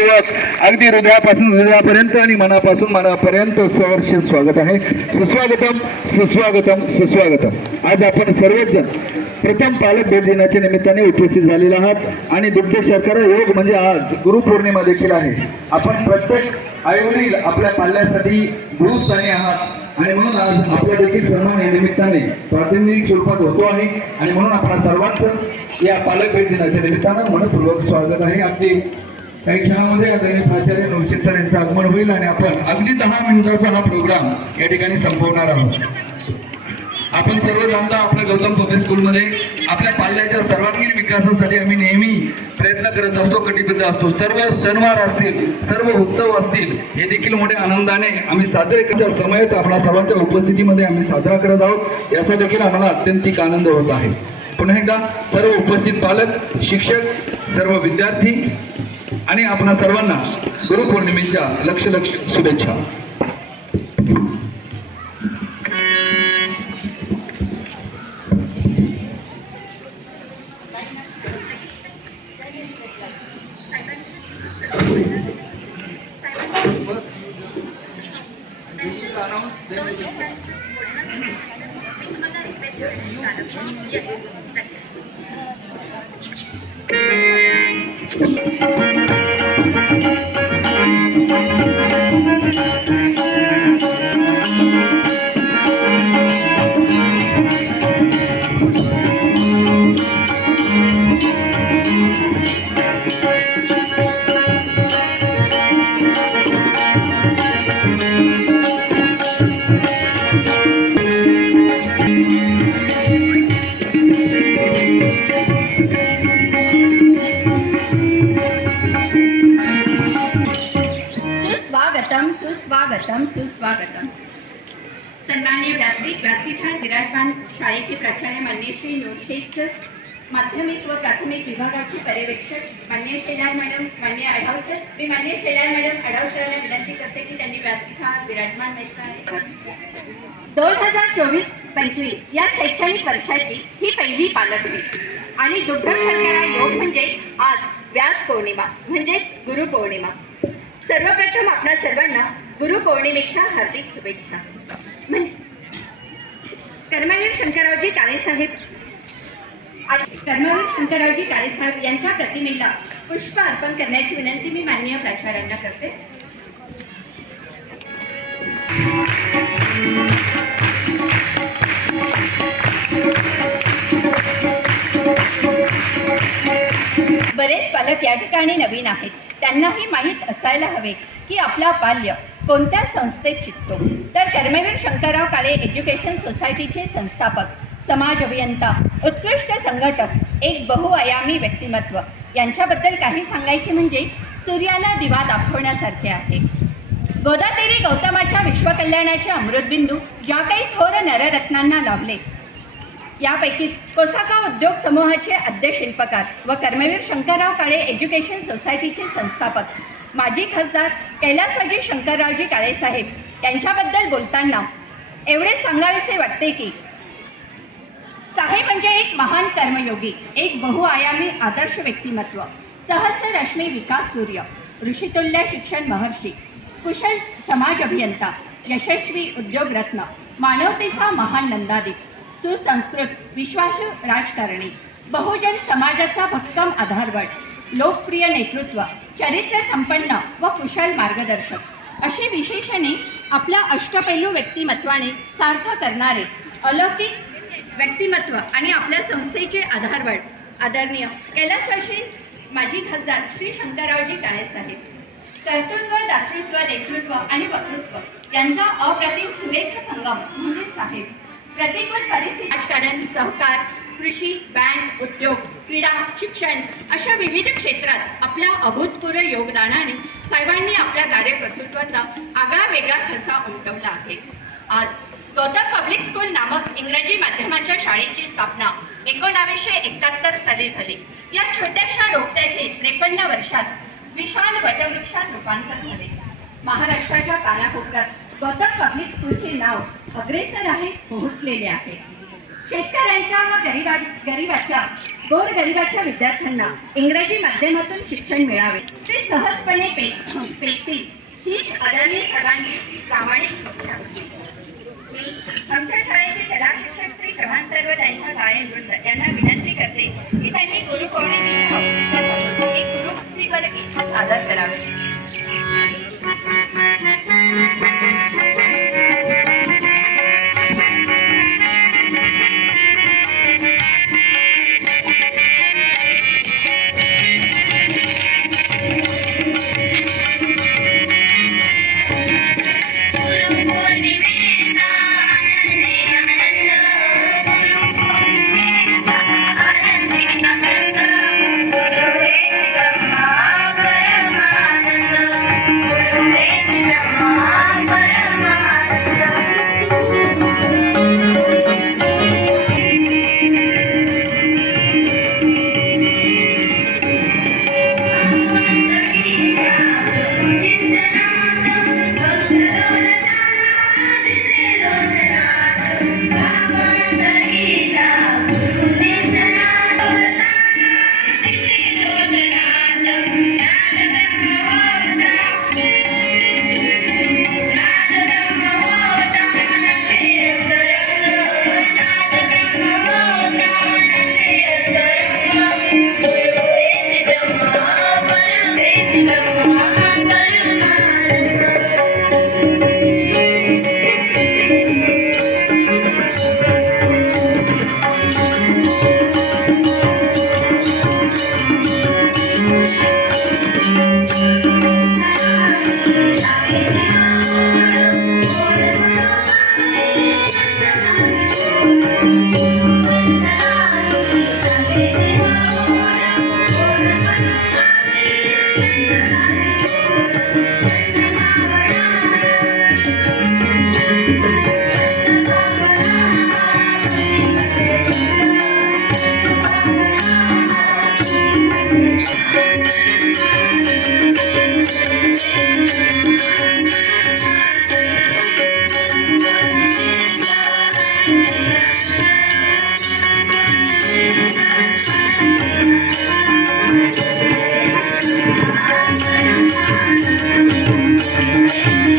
दिवस. अगदी हृदयापासून हृदयापर्यंत आणि मनापासून मनापर्यंत सहर्ष स्वागत आहे. सुस्वागतम सुस्वागतम सुस्वागतम. आज आपण सर्वजण प्रथम पालक भेट दिनाच्या निमित्ताने उपस्थित झालेले आहात. आणि दुग्ध शर्करा योग म्हणजे आज गुरुपौर्णिमा देखील आहे. आपण प्रत्येक आईवडील आपल्या पाल्यासाठी गुरुस्थानी आहात. आणि म्हणून आज आपला देखील सन्मान या निमित्ताने प्रातिनिधिक स्वरूपात होतो आहे. आणि म्हणून आपला सर्वांचं या पालक भेट दिनाच्या निमित्तानं मनपूर्वक स्वागत आहे. अगदी काही क्षणामध्ये आदरणीय प्राचार्य नवशेख सर यांचं आगमन होईल आणि आपण अगदी दहा मिनिटाचा हा प्रोग्राम या ठिकाणी संपवणार आहोत. आपण सर्व जाणता आपल्या गौतम पब्लिक स्कूलमध्ये आपल्या पाल्याच्या सर्वांगीण विकासासाठी आम्ही नेहमी प्रयत्न करत असतो कटिबद्ध असतो. सर्व सणवार असतील सर्व उत्सव असतील हे देखील मोठ्या आनंदाने आम्ही साजरे करच्या समयात आपल्या सर्वांच्या उपस्थितीमध्ये आम्ही साजरा करत आहोत. याचा देखील आम्हाला अत्यंतिक आनंद होत आहे. पुन्हा एकदा सर्व उपस्थित पालक शिक्षक सर्व विद्यार्थी आणि आपणा सर्वांना गुरुपौर्णिमेच्या लक्ष लक्ष शुभेच्छा. सन्मान्य व्यासपीठ व्यासपीठात विराजमान शाळेचे प्राचार्य मान्यश्री नोशेच माध्यमिक व प्राथमिक विभागाचे पर्यवेक्षक मान्य शेलार मॅडम मान्य आढाव सर मी मान्य शेलार मॅडम आढाव सरांना विनंती करते की त्यांनी व्यासपीठात विराजमान व्हायचं आहे. दोन हजार चोवीस पंचवीस या शैक्षणिक वर्षाची ही पहिली पालक भेट आणि दुग्ध शर्करा योग म्हणजे आज व्यास पौर्णिमा म्हणजेच गुरुपौर्णिमा सर्वप्रथम आपणा सर्वांना गुरुपौर्णिमेच्या हार्दिक शुभेच्छा. म्हणजे कर्मवीर शंकररावजी काळेसाहेब आणि कर्मवीर शंकररावजी काळेसाहेब यांच्या प्रतिमेला पुष्प अर्पण करण्याची विनंती मी माननीय प्राचार्यांना करते. बरेच पालक या ठिकाणी नवीन आहेत. त्यांनाही माहीत असायला हवे की आपला बाल्य कोणत्या संस्थेत शिकतो? कर्मवीर शंकरराव काळे एज्युकेशन सोसायटीचे संस्थापक समाज अभियंता उत्कृष्ट संघटक एक बहुआयामी व्यक्तिमत्व. यांच्याबद्दल काही सांगायचे म्हणजे सूर्याला दिवा दाखवण्यासारखे आहे. गोदातेरी गौतमाच्या विश्वकल्याणाचे अमृतबिंदू ज्या काही थोर नररत्नांना लाभले. यापैकीच कोसाका उद्योग समूहाचे आद्य शिल्पकार व कर्मवीर शंकरराव काळे एज्युकेशन सोसायटीचे संस्थापक माजी खासदार कैलासवाजी शंकररावजी काळेसाहेब त्यांच्याबद्दल बोलताना एवढे सांगावेसे वाटते की साहेब म्हणजे एक महान कर्मयोगी एक बहुआयामी आदर्श व्यक्तिमत्व सहस्र रश्मी विकास सूर्य ऋषितुल्य शिक्षण महर्षी कुशल समाज अभियंता यशस्वी उद्योगरत्न मानवतेचा महान नंदादीप सुसंस्कृत विश्वासू राजकारणी बहुजन समाजाचा भक्कम आधारवट लोकप्रिय नेतृत्व चरित्र संपन्न व कुशल मार्गदर्शक. अशी विशेषणे आपल्या अष्टपैलू व्यक्तिमत्वाने सार्थ करणारे अलौकिक व्यक्तिमत्व आणि आपल्या संस्थेचे आधारवड आदरणीय कैलासवाशी माजी खासदार श्री शंकररावजी काळेसाहेब कर्तृत्व दातृत्व नेतृत्व आणि वक्तृत्व यांचा अप्रतिम सुरेख संगम म्हणजे साहेब. प्रतिकूल परिस्थिती राजकारण सहकार कृषी बँक उद्योग क्रीडा शिक्षण अशा विविध क्षेत्रात आपल्या अभूतपूर्व योगदानाने साहेबांनी आपल्या कार्यकर्तृत्वाचा आगळा वेगळा ठसा उमटवला आहे. आज गौतम पब्लिक स्कूल नामक इंग्रजी माध्यमाच्या शाळेची स्थापना एकोणावीसशे एकाहत्तर साली झाली. या छोट्याशा रोपट्याचे त्रेपन्न वर्षात विशाल वटवृक्षात रूपांतर झाले. महाराष्ट्राच्या कानाकोपऱ्यात गौतम पब्लिक स्कूलचे नाव अग्रेसर आहे पोहोचलेले आहे. शेतकऱ्यांच्या व गरिबा गरिबाच्या गोर गरीबाच्या विद्यार्थ्यांना इंग्रजी माध्यमातून शिक्षण मिळावे. ते सहजपणे पे पेटतील. हीच आदरणीय सर्वांची प्रामाणिक इच्छा. आमच्या शाळेचे कला शिक्षक श्री चव्हाण सर्व त्यांच्या गायन वृद्ध यांना विनंती करते की त्यांनी गुरु पौर्णिमेच्या औचित्यासाठी एक गुरुभक्तीपर गीत सादर करावे.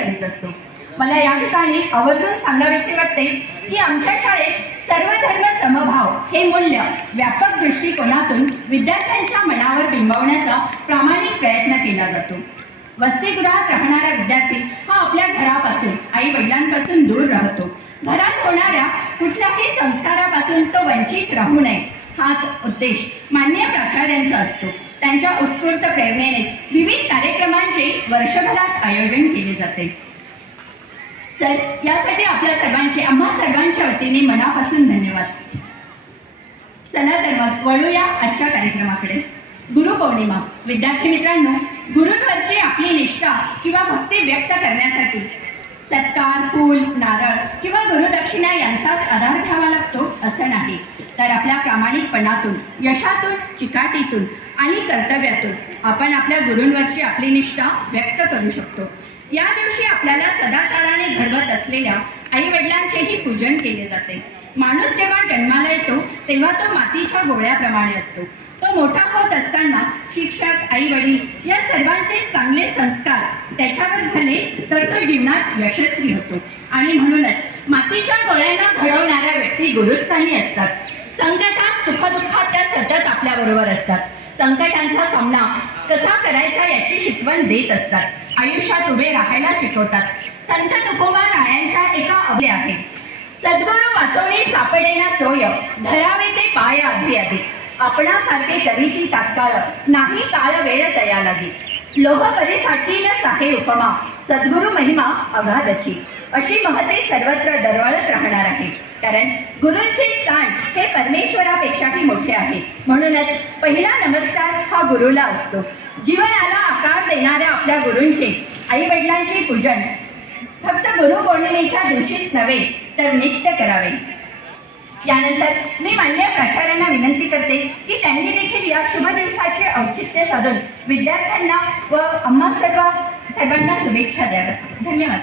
करीत असतो. मला या ठिकाणी आवर्जून सांगावेसे वाटते की आमच्या शाळेत सर्वधर्म समभाव हे मूल्य व्यापक दृष्टिकोनातून विद्यार्थ्यांच्या मनावर बिंबवण्याचा प्रामाणिक प्रयत्न केला जातो. वसतिगृहात राहणारा विद्यार्थी हा आपल्या घरापासून आई वडिलांपासून दूर राहतो. घरात होणाऱ्या कुठल्याही संस्कारापासून तो वंचित राहू नये हाच उद्देश मान्य प्राचार्यांचा असतो. त्यांच्या उत्स्फूर्त प्रेरणेनेच विविध कार्यक्रमांचे वर्षभरात आयोजन केले जाते. सर यासाठी आपल्या सर्वांचे आम्हा सर्वांच्या वतीने मनापासून धन्यवाद. चला तर मग वळूया आजच्या कार्यक्रमाकडे. गुरुपौर्णिमा विद्यार्थी मित्रांनो गुरूंवरची आपली निष्ठा किंवा भक्ती व्यक्त करण्यासाठी सत्कार फूल नारळ किंवा गुरुदक्षिणा यांचाच आधार घ्यावा लागतो असं नाही. तर आपल्या प्रामाणिकपणातून यशातून चिकाटीतून आणि कर्तव्यातून आपण आपल्या गुरूंवरची आपली निष्ठा व्यक्त करू शकतो. या दिवशी आपल्याला सदाचाराने घडवत असलेल्या आई वडिलांचेही पूजन केले जाते. माणूस जेव्हा जन्माला येतो तेव्हा तो मातीच्या गोळ्याप्रमाणे असतो. तो मोठा होत असताना शिक्षक आई वडील या सर्वांचे चांगले संस्कार त्याच्यावर झाले तर तो जीवनात यशस्वी होतो. आणि म्हणूनच मातीच्या गोळ्यांना घडवणाऱ्या व्यक्ती गुरुस्थानी असतात. संकटात सुखदुःखात त्या सतत आपल्या बरोबर असतात. संकटांचा सामना कसा करायचा याची शिकवण देत असतात. आयुष्यात उभे राहायला शिकवतात. संत तुकोबा रायांच्या एका अभे आहे. सद्गुरू वाचवणे सापडेला सोय. धरावे ते पाय आधी आधी आपणासारखे तरी ती तात्काळ. नाही काळ वेळ तया लागे. लोह परिसाची न साहे उपमा. सद्गुरु महिमा अगाधची अशी महते सर्वत्र दरवळत राहणार आहे. कारण गुरूंचे स्थान हे परमेश्वरापेक्षाही मोठे आहे म्हणूनच पहिला नमस्कार हा गुरुला असतो. जीवनाला आकार देणाऱ्या आपल्या गुरूंचे आई वडिलांचे पूजन. फक्त गुरु पौर्णिमेच्या दिवशीच नव्हे तर नित्य करावे. यानंतर मी मान्य प्राचार्यांना विनंती करते की त्यांनी देखील या शुभ दिवसाचे औचित्य साधून विद्यार्थ्यांना व आम्हा सर्व सर्वांना शुभेच्छा द्याव्या धन्यवाद.